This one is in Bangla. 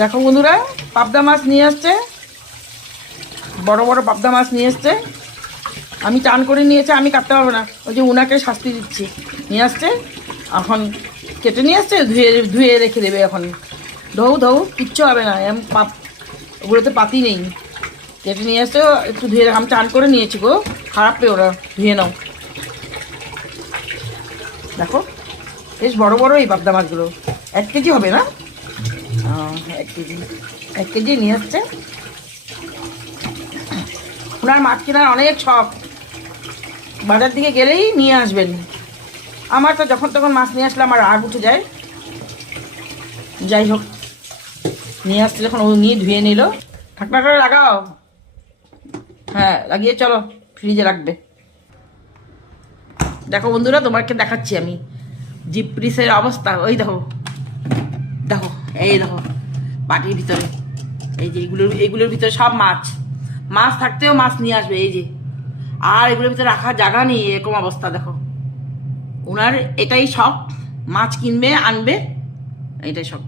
দেখো বন্ধুরা, পাবদা মাছ নিয়ে আসছে, বড় বড় পাবদা মাছ নিয়ে এসছে। আমি টান করে নিয়েছে, আমি কাটতে পারবো না, ওই যে উনাকে শাস্তি দিচ্ছি। নিয়ে আসছে, এখন কেটে নিয়ে আসছে, ধুয়ে ধুয়ে রেখে দেবে। এখন ধৌ ধৌ কিচ্ছু হবে না, এম পাপ, ওগুলোতে পাতি নেই। কেটে নিয়ে আসছে, একটু ধুয়ে আমি টান করে নিয়েছি গো, খারাপ পেয়ে ওরা, ধুয়ে নাও। দেখো বেশ বড় বড় এই পাবদা মাছগুলো, 1 কেজি হবে না? 1 কেজি, 1 কেজি নিয়ে আসছে। ওনার মাছ কেনার অনেক শখ, বাজার দিকে গেলেই নিয়ে আসবেন। আমার তো যখন তখন মাছ নিয়ে আসলে আমার রাগ উঠে যায়। যাই হোক, নিয়ে আসতে যখন ও নিয়ে ধুয়ে নিল, ঢাকনা করে লাগাও। হ্যাঁ লাগিয়ে চলো, ফ্রিজে রাখবে। দেখো বন্ধুরা, তোমাকে দেখাচ্ছি আমি জিপ পিসের অবস্থা। ওই দেখো দেখো, এই দেখো বাটির ভিতরে, এই যে এগুলোর ভিতরে সব মাছ। মাছ থাকতেও মাছ নিয়ে আসবে, এই যে। আর এগুলোর ভিতরে রাখার জায়গা নেই, এরকম অবস্থা দেখো। ওনার এটাই শখ, মাছ কিনবে আনবে, এটাই শখ।